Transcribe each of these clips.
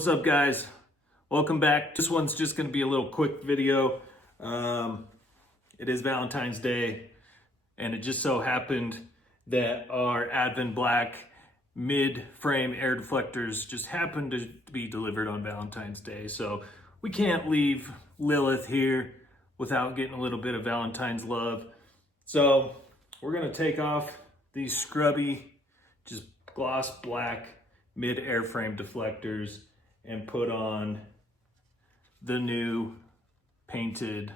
What's up, guys? Welcome back. This one's just going to be a little quick video. It is Valentine's Day, and it just so happened that our Advent Black mid-frame air deflectors just happened to be delivered on Valentine's Day. So we can't leave Lilith here without getting a little bit of Valentine's love. So we're going to take off these scrubby, just gloss black mid-airframe deflectors and put on the new painted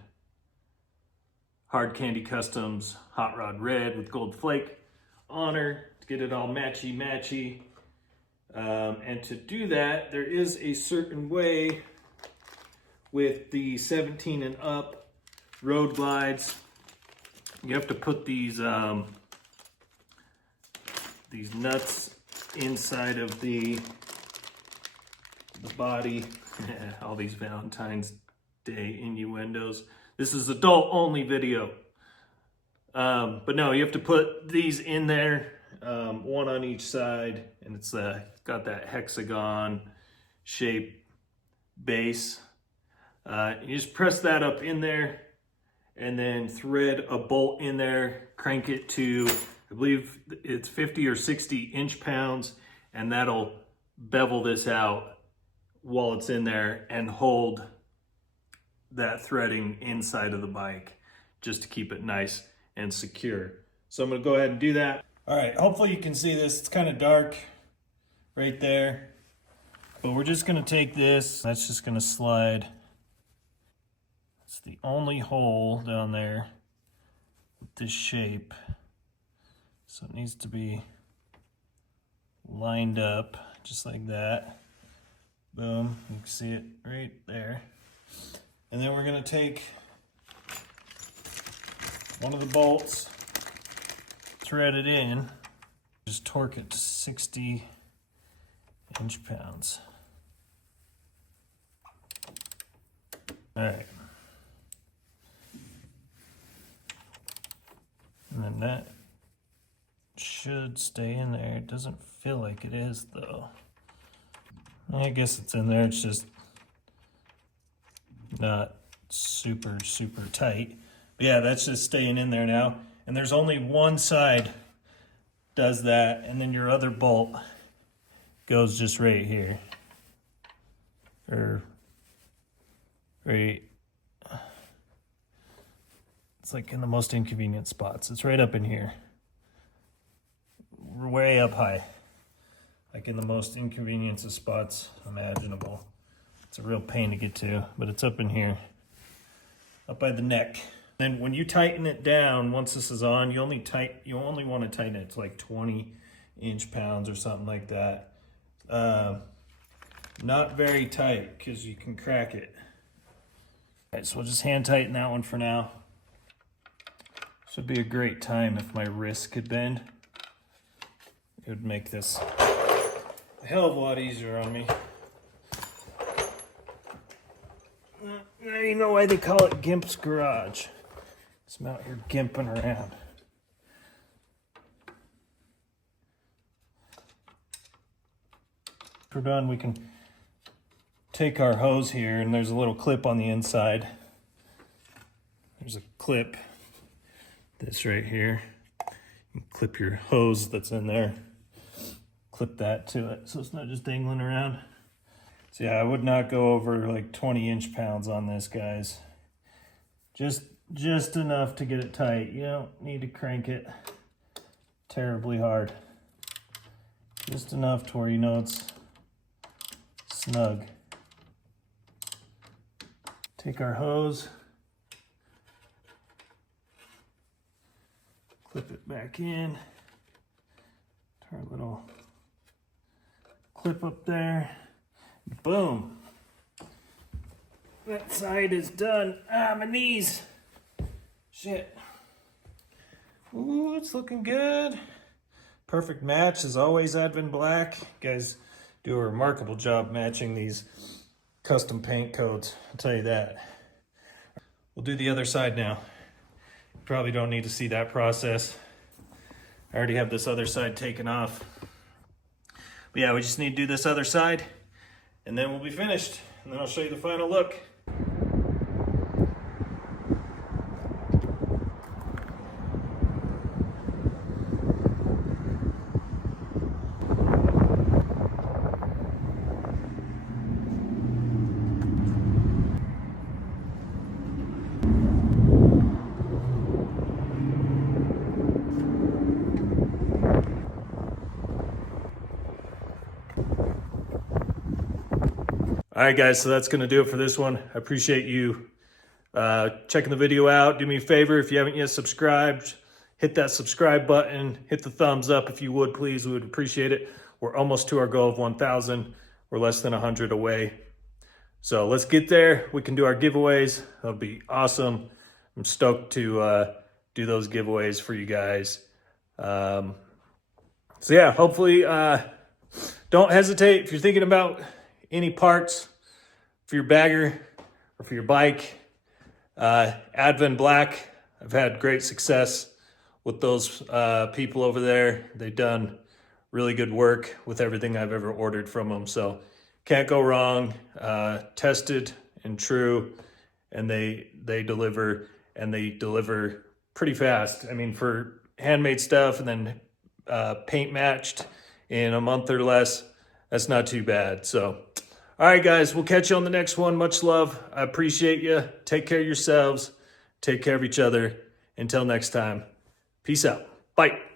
Hard Candy Customs Hot Rod Red with gold flake on her to get it all matchy. And to do that, there is a certain way with the 17 and up road glides. You have to put these nuts inside of the body. All these Valentine's Day innuendos. This is adult only video. But no, you have to put these in there, one on each side, and it's got that hexagon shape base. You just press that up in there and then thread a bolt in there, crank it to, I believe it's 50 or 60 inch-pounds, and that'll bevel this out while it's in there and hold that threading inside of the bike just to keep it nice and secure. So I'm gonna go ahead and do that. All right, hopefully you can see this. It's kind of dark right there, but we're just gonna take this, that's just gonna slide. It's the only hole down there with this shape. So it needs to be lined up just like that. Boom, you can see it right there. And then we're gonna take one of the bolts, thread it in, just torque it to 60 inch-pounds. All right. And then that should stay in there. It doesn't feel like it is though. I guess it's in there, it's just not super tight. But yeah, that's just staying in there now. And there's only one side does that, and then your other bolt goes just right here. Or right, it's like in the most inconvenient spots. It's right up in here. Way up high. Like in the most inconvenient of spots imaginable. It's a real pain to get to, but it's up in here, up by the neck. Then when you tighten it down, once this is on, you only want to tighten it to like 20 inch-pounds or something like that. Not very tight because you can crack it. All right, so we'll just hand tighten that one for now. This would be a great time if my wrist could bend. It would make this a hell of a lot easier on me. Now you know why they call it Gimp's Garage. I'm out here gimping around. We're done, we can take our hose here, and there's a little clip on the inside. There's a clip, this right here. You can clip your hose that's in there. Clip that to it so it's not just dangling around. So yeah, I would not go over like 20 inch-pounds on this, guys. Just enough to get it tight. You don't need to crank it terribly hard. Just enough to where you know it's snug. Take our hose, clip it back in, turn a little clip up there, boom. That side is done. Ah, my knees. Shit. Ooh, it's looking good. Perfect match as always, Advent Black. You guys do a remarkable job matching these custom paint codes, I'll tell you that. We'll do the other side now. Probably don't need to see that process. I already have this other side taken off. But yeah, we just need to do this other side and then we'll be finished. And then I'll show you the final look. All right, guys, so that's going to do it for this one. I appreciate you checking the video out. Do me a favor, if you haven't yet subscribed, hit that subscribe button, hit the thumbs up if you would, please. We would appreciate it. We're almost to our goal of 1,000. We're less than 100 away. So let's get there. We can do our giveaways. That'll be awesome. I'm stoked to do those giveaways for you guys. So yeah, hopefully don't hesitate if you're thinking about any parts for your bagger or for your bike. Advent Black, I've had great success with those people over there. They've done really good work with everything I've ever ordered from them. So can't go wrong. Tested and true, and they deliver, and they deliver pretty fast. I mean, for handmade stuff and then paint matched in a month or less, that's not too bad. So, all right, guys, we'll catch you on the next one. Much love. I appreciate you. Take care of yourselves. Take care of each other. Until next time, peace out. Bye.